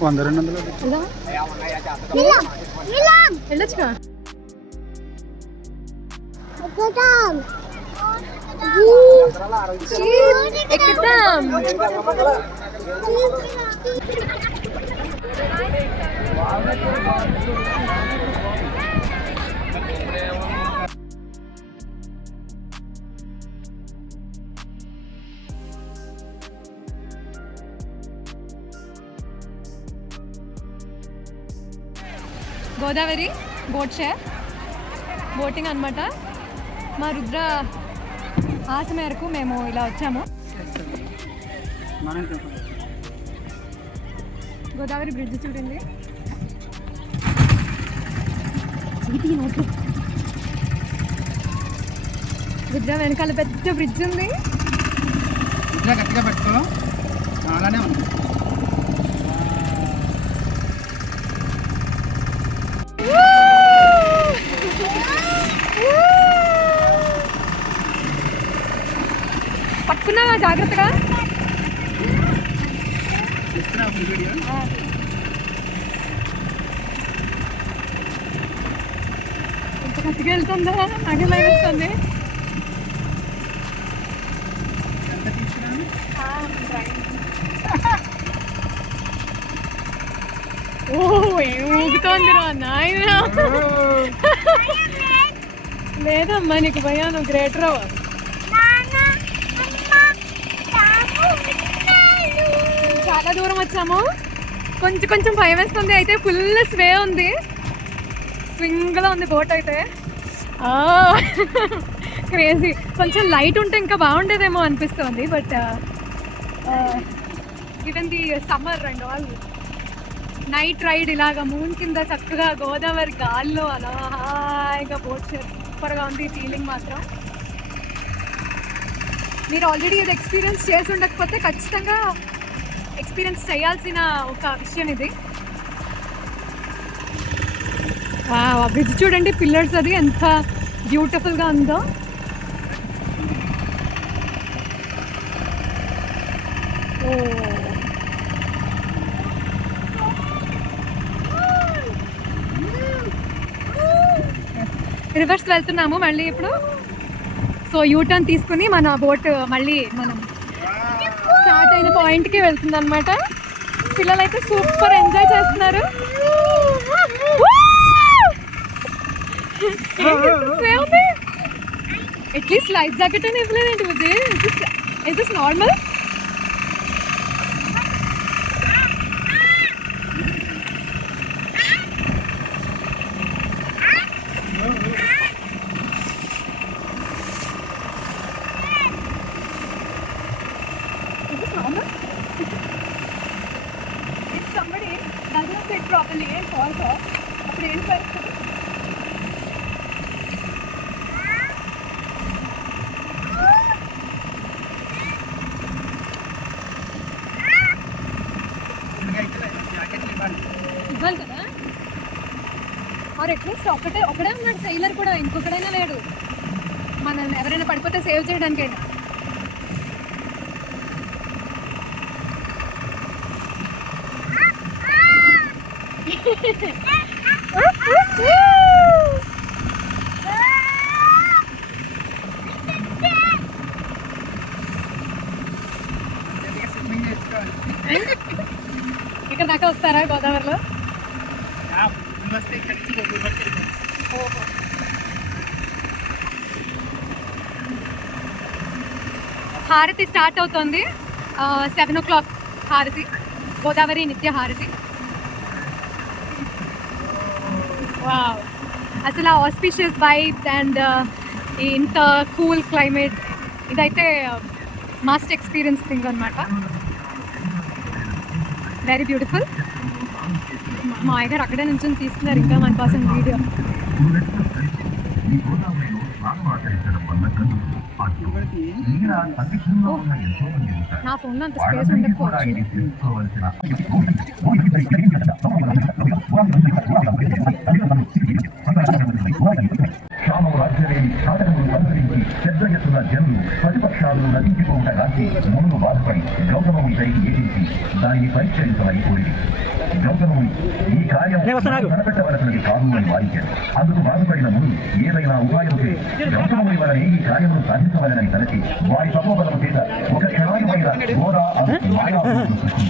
100-200 వెళ్ళొచ్చుగా. ఎక్కుతాం. Godavari boat share boating అనమాట. మా రుద్ర ఆశ మేరకు మేము ఇలా వచ్చాము. గోదావరి బ్రిడ్జ్ చూడండి. రుద్ర వెనకాల పెద్ద బ్రిడ్జ్ ఉంది. గట్టిగా పెట్టుకో, అలానే ఉంది. పట్టుకున్నావా జాగ్రత్తగా? ఎంత గట్టిగా వెళ్తుందా? నాకే భయం వస్తుంది. ఓ ఏం ఊగుతోంది రా నాయన. లేదమ్మా నీకు భయం, నువ్వు గ్రేట్ రావు. చాలా దూరం వచ్చాము, కొంచెం భయం వేస్తుంది. అయితే ఫుల్ స్వే ఉంది, స్వింగ్లో ఉంది బోట్ అయితే. క్రేజీ. కొంచెం లైట్ ఉంటే ఇంకా బాగుండేదేమో అనిపిస్తుంది. But even the summer and all night ride ఇలాగా మూన్ కింద చక్కగా గోదావరి గాల్లో అలా హాయిగా బోట్ సూపర్గా ఉంది ఫీలింగ్ మాత్రం. మీరు ఆల్రెడీ ఇది ఎక్స్పీరియన్స్ చేసి ఉండకపోతే ఖచ్చితంగా ఎక్స్పీరియన్స్ చేయాల్సిన ఒక విషయం ఇది. ఆ బ్రిడ్జ్ చూడండి, పిల్లర్స్ అది ఎంత బ్యూటిఫుల్గా ఉందో. ఓ రివర్స్ వెళ్తున్నాము మళ్ళీ ఇప్పుడు. సో యూటర్న్ తీసుకుని మన బోట్ మళ్ళీ మనం స్టార్ట్ అయిన పాయింట్కి వెళ్తుంది అనమాట. పిల్లలైతే సూపర్ ఎంజాయ్ చేస్తున్నారు. అట్లీస్ట్ లైఫ్ జాకెట్ అని ఇవ్వలేదేంటి Vijay? Is this normal? properly and falls off. అప్పుడు ఏం పరిస్థితి? ఇవ్వాలి కదా. ఆర్ అట్లీస్ట్ ఒకడే ఉన్నాడు సెయిలర్ కూడా, ఇంకొకడైనా లేడు మనల్ని ఎవరైనా పడిపోతే సేవ్ చేయడానికైనా. ఇక్కడ దాకా వస్తారా గోదావరిలో? హారతి స్టార్ట్ అవుతుంది 7 o'clock. హారతి, గోదావరి నిత్య హారతి. వావ్, అసలు ఆ ఆస్పిషియస్ వైబ్స్ అండ్ ఇంత కూల్ క్లైమేట్ ఇదైతే మస్ట్ ఎక్స్పీరియన్స్ థింగ్ అనమాట. Very beautiful. మా అయ్యగారు అక్కడే నుంచి తీస్తున్నారు ఇంకా మన కోసం వీడియో. నా ఫోన్లో అంత స్పేస్ ఉండకపోవచ్చు. రాజ్యమేమి నాటకములు అనుసరించి పెద్ద ఎత్తున జనులు ప్రతిపక్షాలను నటించుకుంటగాచి మునులు బాధపడి గౌతమముని దైకి ఏదించి దానిని పరిష్కరించమని కోరింది. గౌతముని ఈ కార్యం కనపెట్టవలసినది కాదు అని వాదించారు. అందుకు బాధపడిన మునులు ఏదైనా ఉపాయముతే గౌతముని వలనే ఈ కార్యమును సాధించవలనని తలచి వారి తపోబలము చేత ఒక క్షణాయుమైన ఘోర మాయా సృష్టించి